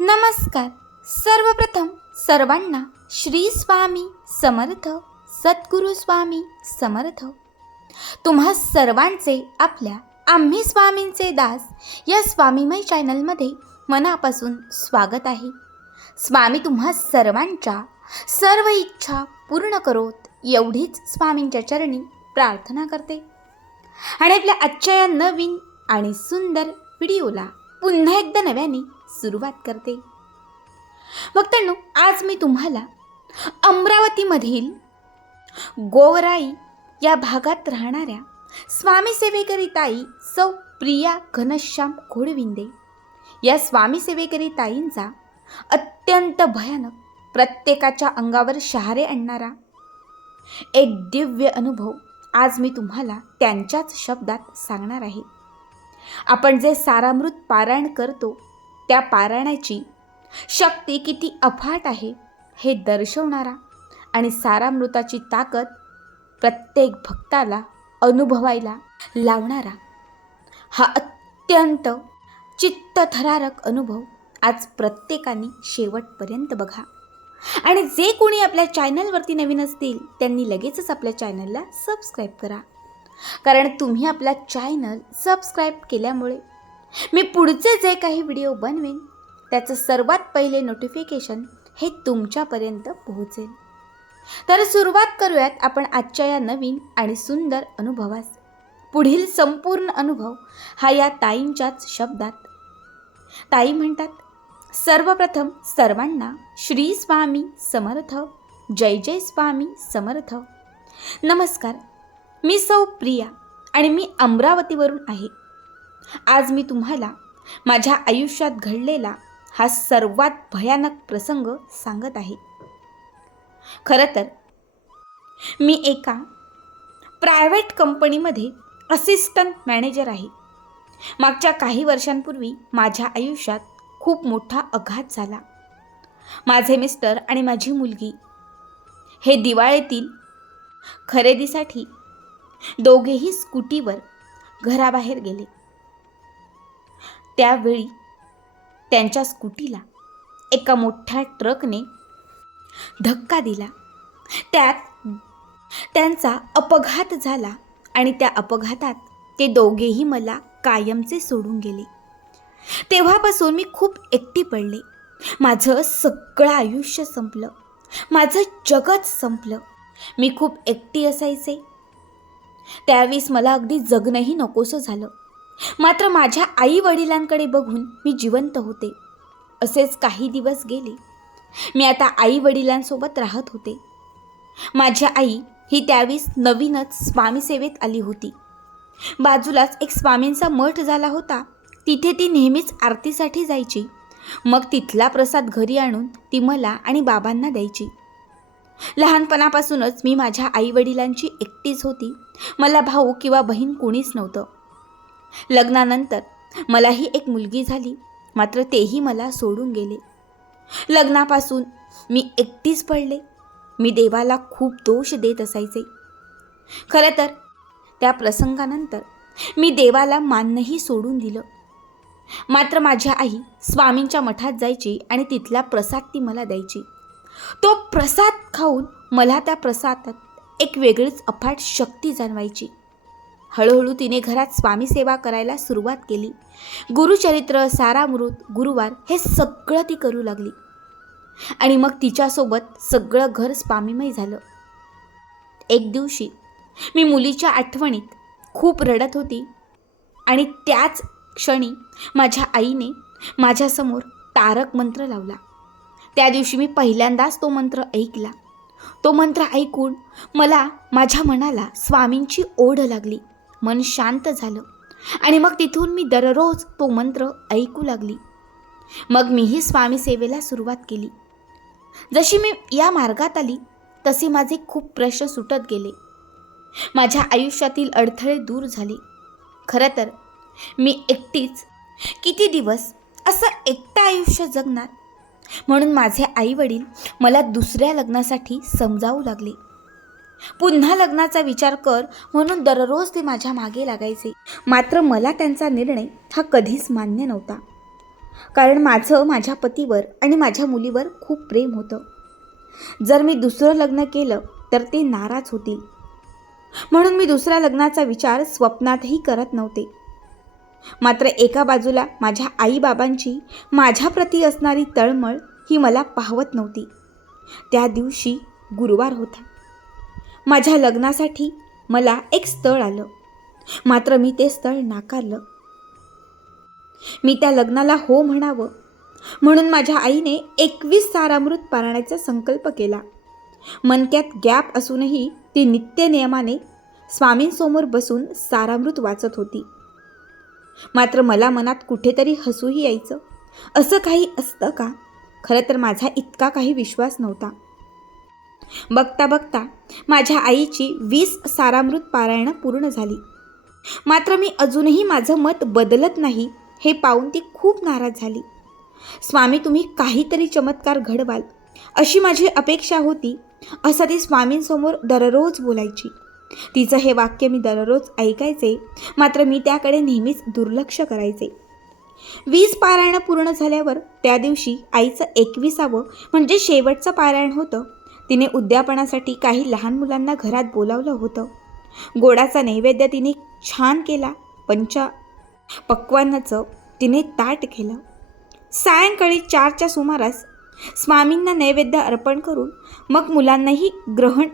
नमस्कार. सर्वप्रथम सर्वांना श्री स्वामी समर्थ, सद्गुरू स्वामी समर्थ. तुम्हा सर्वांचे आपल्या आम्ही स्वामींचे दास या स्वामीमय चॅनलमध्ये मनापासून स्वागत आहे. स्वामी तुम्हा सर्वांच्या सर्व इच्छा पूर्ण करोत एवढीच स्वामींच्या चरणी प्रार्थना करते आणि आपल्या आजच्या या नवीन आणि सुंदर व्हिडिओला पुन्हा एकदा नव्याने सुरुवात करते. भक्तांनो, आज मी तुम्हाला अमरावतीमधील गोवराई या भागात राहणाऱ्या स्वामी सेवेकरी ताई सौ प्रिया घनश्याम घोडविंदे या स्वामी सेवेकरी ताईंचा अत्यंत भयानक, प्रत्येकाच्या अंगावर शहारे आणणारा एक दिव्य अनुभव आज मी तुम्हाला त्यांच्याच शब्दात सांगणार आहे. आपण जे सारामृत पारायण करतो त्या पारायणाची शक्ती किती अफाट आहे हे दर्शवणारा आणि सारामृताची ताकद प्रत्येक भक्ताला अनुभवायला लावणारा हा अत्यंत चित्तथरारक अनुभव आज प्रत्येकाने शेवटपर्यंत बघा. आणि जे कोणी आपल्या चॅनलवरती नवीन असतील त्यांनी लगेचच आपल्या चॅनलला सबस्क्राईब करा, कारण तुम्ही आपला चॅनल सबस्क्राईब केल्यामुळे मी पुढचे जे काही व्हिडिओ बनवेन त्याचं सर्वात पहिले नोटिफिकेशन हे तुमच्यापर्यंत पोहोचेल. तर सुरुवात करूयात आपण आजच्या या नवीन आणि सुंदर अनुभवास. पुढील संपूर्ण अनुभव हा या ताईंच्याच शब्दात. ताई म्हणतात, सर्वप्रथम सर्वांना श्री स्वामी समर्थ. जय जय स्वामी समर्थ. नमस्कार, मी सौ प्रिया आणि मी अमरावतीवरून आहे. आज मी तुम्हाला माझ्या आयुष्यात घडलेला हा सर्वात भयानक प्रसंग सांगत आहे. खरं तर मी एका प्रायव्हेट कंपनीमध्ये असिस्टंट मॅनेजर आहे. मागच्या काही वर्षांपूर्वी माझ्या आयुष्यात खूप मोठा आघात झाला. माझे मिस्टर आणि माझी मुलगी हे दिवाळीतील खरेदीसाठी दोघेही स्कूटीवर घराबाहेर गेले. त्यावेळी त्यांच्या स्कूटीला एका मोठ्या ट्रकने धक्का दिला. त्यात त्यांचा अपघात झाला आणि त्या अपघातात ते दोघेही मला कायमचे सोडून गेले. तेव्हापासून मी खूप एकटी पडले. माझं सगळं आयुष्य संपलं, माझं जगत संपलं. मी खूप एकटी असायचे. त्यावेळेस मला अगदी जगणंही नकोसं झालं. मात्र माझ्या आई वडिलांकडे बघून मी जिवंत होते. असेच काही दिवस गेले. मी आता आई वडिलांसोबत राहत होते. माझी आई ही त्यावेळेस नवीनच स्वामी सेवेत आली होती. बाजूलाच एक स्वामींचा मठ झाला होता. तिथे ती नेहमीच आरतीसाठी जायची. मग तिथला प्रसाद घरी आणून ती मला आणि बाबांना द्यायची. लहानपणापासूनच मी माझ्या आईवडिलांची एकटीच होती. मला भाऊ किंवा बहीण कोणीच नव्हतं. लग्नानंतर मलाही एक मुलगी झाली, मात्र तेही मला सोडून गेले. लग्नापासून मी एकटीच पडले. मी देवाला खूप दोष देत असायचे. खरं तर त्या प्रसंगानंतर मी देवाला मानणंही सोडून दिलं. मात्र माझी आई स्वामींच्या मठात जायची आणि तिथला प्रसाद ती मला द्यायची. तो प्रसाद खाऊन मला त्या प्रसादात एक वेगळीच अफाट शक्ती जाणवायची. हळूहळू तिने घरात स्वामी सेवा करायला सुरुवात केली. गुरुचरित्र, सारामृत, गुरुवार हे सगळं ती करू लागली आणि मग तिच्यासोबत सगळं घर स्वामीमय झालं. एक दिवशी मी मुलीच्या आठवणीत खूप रडत होती आणि त्याच क्षणी माझ्या आईने माझ्यासमोर तारक मंत्र लावला. त्या दिवशी मी पहिल्यांदाच तो मंत्र ऐकला. तो मंत्र ऐकून मला माझ्या मनाला स्वामींची ओढ लागली. मन शांत झालं आणि मग तिथून मी दररोज तो मंत्र ऐकू लागली. मग मीही स्वामी सेवेला सुरुवात केली. जशी मी या मार्गात आली तसे माझे खूप प्रश्न सुटत गेले. माझ्या आयुष्यातील अडथळे दूर झाले. खरं तर मी एकटीच किती दिवस असं एकटं आयुष्य जगणार, म्हणून माझे आईवडील मला दुसऱ्या लग्नासाठी समजावू लागले. पुन्हा लग्नाचा विचार कर म्हणून दररोज ते माझ्या मागे लागायचे. मात्र मला त्यांचा निर्णय हा कधीच मान्य नव्हता. कारण माझं माझ्या पतीवर आणि माझ्या मुलीवर खूप प्रेम होतं. जर मी दुसरं लग्न केलं तर ते नाराज होतील, म्हणून मी दुसऱ्या लग्नाचा विचार स्वप्नातही करत नव्हते. मात्र एका बाजूला माझ्या आईबाबांची माझ्याप्रती असणारी तळमळ ही मला पाहवत नव्हती. त्या दिवशी गुरुवार होता. माझ्या लग्नासाठी मला एक स्थळ आलं, मात्र मी ते स्थळ नाकारलं. मी त्या लग्नाला हो म्हणावं म्हणून माझ्या आईने 21 सारामृत पारायणाचा संकल्प केला. मनक्यात गॅप असूनही ती नित्यनियमाने स्वामींसमोर बसून सारामृत वाचत होती. मात्र मला मनात कुठेतरी हसूही यायचं. असं काही असतं का? खरं तर माझा इतका काही विश्वास नव्हता. बघता बघता माझ्या आईची 20 सारामृत पारायणं पूर्ण झाली. मात्र मी अजूनही माझं मत बदलत नाही हे पाहून ती खूप नाराज झाली. स्वामी, तुम्ही काहीतरी चमत्कार घडवाल अशी माझी अपेक्षा होती, असं ती स्वामींसमोर दररोज बोलायची. तिचं हे वाक्य मी दररोज ऐकायचे, मात्र मी त्याकडे नेहमीच दुर्लक्ष करायचे. 20 पारायणं पूर्ण झाल्यावर त्या दिवशी आईचं 21वं म्हणजे शेवटचं पारायण होतं. तिने उद्यापनासाठी काही लहान मुलांना घरात बोलावलं होतं. गोडाचा नैवेद्य तिने छान केला. पक्वान्नाचं तिने ताट केलं. सायंकाळी 4च्या सुमारास स्वामींना नैवेद्य अर्पण करून मग मुलांनाही ग्रहण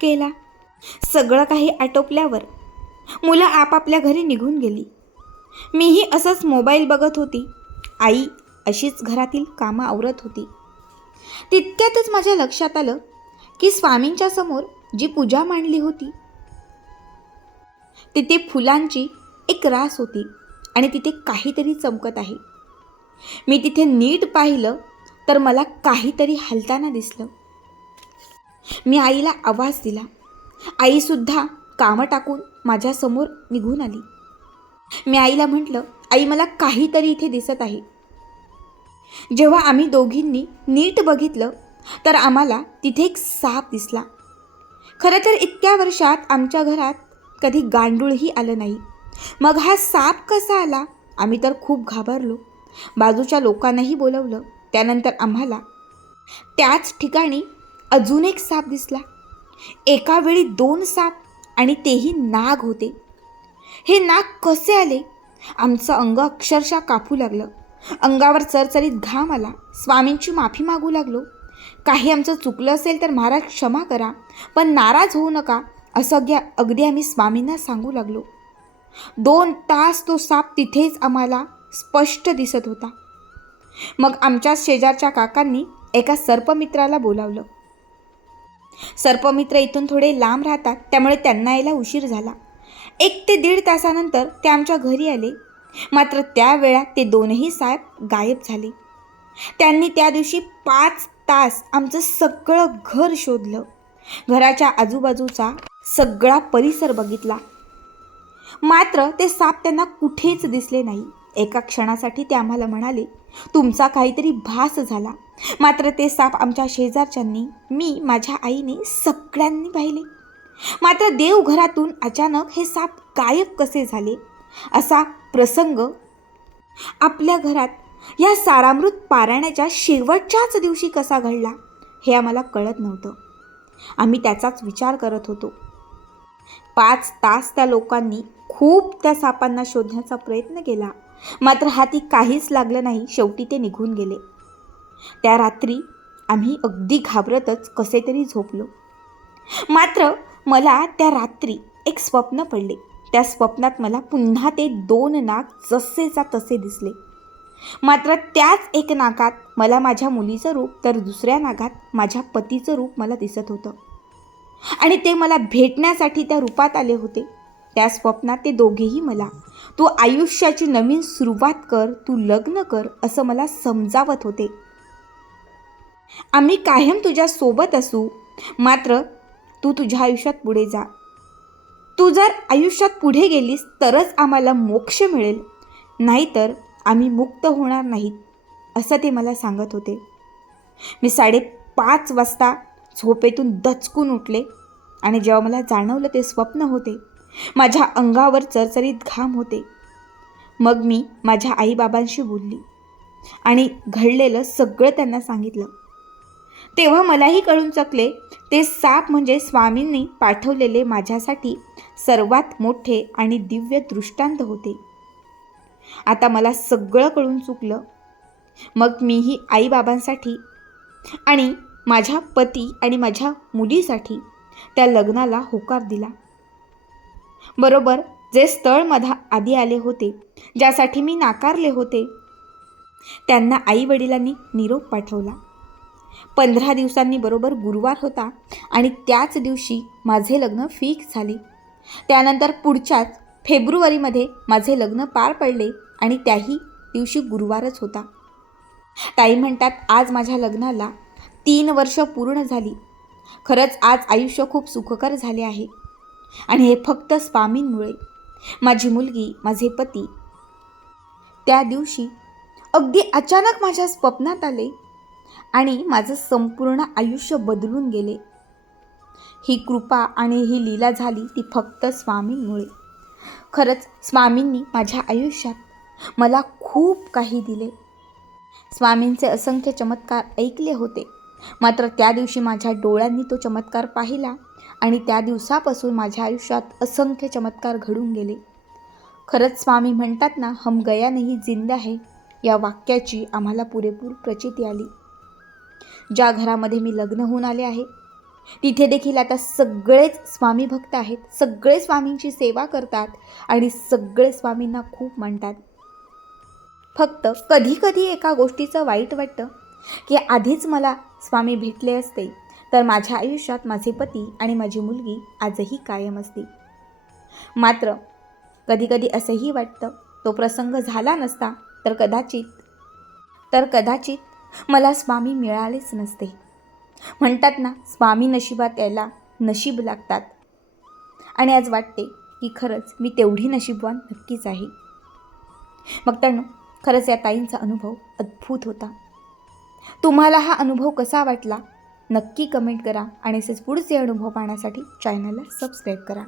केला. सगळं काही आटोपल्यावर मुलं आपापल्या घरी निघून गेली. मीही असंच मोबाईल बघत होती. आई अशीच घरातील कामं आवरत होती. तितक्यातच माझ्या लक्षात आलं की स्वामींच्या समोर जी पूजा मांडली होती तिथे फुलांची एक रास होती आणि तिथे काहीतरी चमकत आहे. मी तिथे नीट पाहिलं तर मला काहीतरी हलताना दिसलं. मी आईला आवाज दिला. आईसुद्धा कामं टाकून माझ्यासमोर निघून आली. मी आईला म्हटलं, आई मला काहीतरी इथे दिसत आहे. जेव्हा आम्ही दोघींनी नीट बघितलं तर आम्हाला तिथे एक साप दिसला. खरं तर इतक्या वर्षात आमच्या घरात कधी गांडूळही आलं नाही. मग हा साप कसा आला? आम्ही तर खूप घाबरलो. बाजूच्या लोकांनाही बोलवलं. त्यानंतर आम्हाला त्याच ठिकाणी अजून एक साप दिसला. एका वेळी 2 साप आणि तेही नाग होते. हे नाग कसे आले? आमचं अंग अक्षरशः कापू लागलं. अंगावर चरचरीत घाम आला. स्वामींची माफी मागू लागलो. काही आमचं चुकलं असेल तर महाराज क्षमा करा, पण नाराज होऊ नका असं अगदी आम्ही स्वामींना सांगू लागलो. 2 तास तो साप तिथेच आम्हाला स्पष्ट दिसत होता. मग आमच्या शेजारच्या काकांनी एका सर्पमित्राला बोलावलं. सर्पमित्र इथून थोडे लांब राहतात, त्यामुळे त्यांना यायला उशीर झाला. 1 ते 1.5 तासानंतर ते आमच्या घरी आले. मात्र त्यावेळा ते 2ही साप गायब झाले. त्यांनी त्या दिवशी 5 तास आमचं सगळं घर शोधलं. घराच्या आजूबाजूचा सगळा परिसर बघितला, मात्र ते साप त्यांना कुठेच दिसले नाही. एका क्षणासाठी ते आम्हाला म्हणाले, तुमचा काहीतरी भास झाला. मात्र ते साप आमच्या शेजारच्यांनी, मी, माझ्या आईने सगळ्यांनी पाहिले. मात्र देवघरातून अचानक हे साप गायब कसे झाले असा प्रसंग आपल्या घरात या सारामृत पारायणाच्या शेवटच्याच दिवशी कसा घडला हे आम्हाला कळत नव्हतं. आम्ही त्याचाच विचार करत होतो. 5 तास त्या लोकांनी खूप त्या सापांना शोधण्याचा प्रयत्न केला, मात्र हाती काहीच लागलं नाही. शेवटी ते निघून गेले. त्या रात्री आम्ही अगदी घाबरतच कसे तरी झोपलो. मात्र मला त्या रात्री एक स्वप्न पडले. त्या स्वप्नात मला पुन्हा ते 2 नाग जसेच्या तसे दिसले. मात्र त्याच एक नागात मला माझ्या मुलीचं रूप, तर दुसऱ्या नागात माझ्या पतीचं रूप मला दिसत होतं आणि ते मला भेटण्यासाठी त्या रूपात आले होते. त्या स्वप्नात ते दोघेही मला, तू आयुष्याची नवीन सुरुवात कर, तू लग्न कर असं मला समजावत होते. आम्ही कायम तुझ्या सोबत असू, मात्र तू तुझ्या आयुष्यात पुढे जा. तू जर आयुष्यात पुढे गेलीस तरच आम्हाला मोक्ष मिळेल, नाहीतर आम्ही मुक्त होणार नाहीत असं ते मला सांगत होते. मी 5:30 वाजता झोपेतून दचकून उठले आणि जेव्हा मला जाणवलं ते स्वप्न होते, माझ्या अंगावर चरचरीत घाम होते. मग मी माझ्या आईबाबांशी बोलली. आणि घडलेलं सगळं त्यांना सांगितलं. तेव्हा मलाही कळून चकले ते साप म्हणजे स्वामींनी पाठवलेले माझ्यासाठी सर्वात मोठे आणि दिव्य दृष्टांत होते. आता मला सगळं कळून चुकलं. मग मीही आईबाबांसाठी आणि माझ्या पती आणि माझ्या मुलीसाठी त्या लग्नाला होकार दिला. बरोबर जे स्थळ माझ्या आधी आले होते, ज्यासाठी मी नाकारले होते, त्यांना आईवडिलांनी निरोप पाठवला. 15 दिवसांनी बरोबर गुरुवार होता आणि त्याच दिवशी माझे लग्न फिक्स झाले. त्यानंतर पुढच्याच फेब्रुवारीमध्ये माझे लग्न पार पडले आणि त्याही दिवशी गुरुवारच होता. ताई म्हणतात आज माझ्या लग्नाला 3 वर्ष पूर्ण झाली. खरंच आज आयुष्य खूप सुखकर झाले आहे आणि हे फक्त स्वामींमुळे. माझी मुलगी, माझे पती त्या दिवशी अगदी अचानक माझ्या स्वप्नात आले आणि माझं संपूर्ण आयुष्य बदलून गेले. ही कृपा आणि ही लीला झाली ती फक्त स्वामींमुळे. खरंच स्वामींनी माझ्या आयुष्यात मला खूप काही दिले. स्वामींचे असंख्य चमत्कार ऐकले होते, मात्र त्या दिवशी माझ्या डोळ्यांनी तो चमत्कार पाहिला आणि त्या दिवसापासून माझ्या आयुष्यात असंख्य चमत्कार घडून गेले. खरंच स्वामी म्हणतात ना, हम गया नहीं जिंदा है, या वाक्याची आम्हाला पुरेपूर प्रचिती आली. ज्या घरामध्ये मी लग्न होऊन आले आहे तिथे देखील आता सगळेच स्वामी भक्त आहेत. सगळे स्वामींची सेवा करतात आणि सगळे स्वामींना खूप मानतात. फक्त कधी कधी एका गोष्टीचं वाईट वाटतं की आधीच मला स्वामी भेटले असते तर माझ्या आयुष्यात माझे पती आणि माझी मुलगी आजही कायम असती. मात्र कधीकधी असंही वाटतं तो प्रसंग झाला नसता तर कदाचित मला स्वामी मिळालेच नसते. म्हणतात ना, स्वामी नशिबात यायला नशीब लागतात. आणि आज वाटते की खरंच मी तेवढी नशीबवान नक्कीच आहे. मग तर खरंच या ताईंचा अनुभव अद्भुत होता. तुम्हाला हा अनुभव कसा वाटला नक्की कमेंट करा आणि असेच पुढचे अनुभव पाहण्यासाठी चॅनलला सबस्क्राईब करा.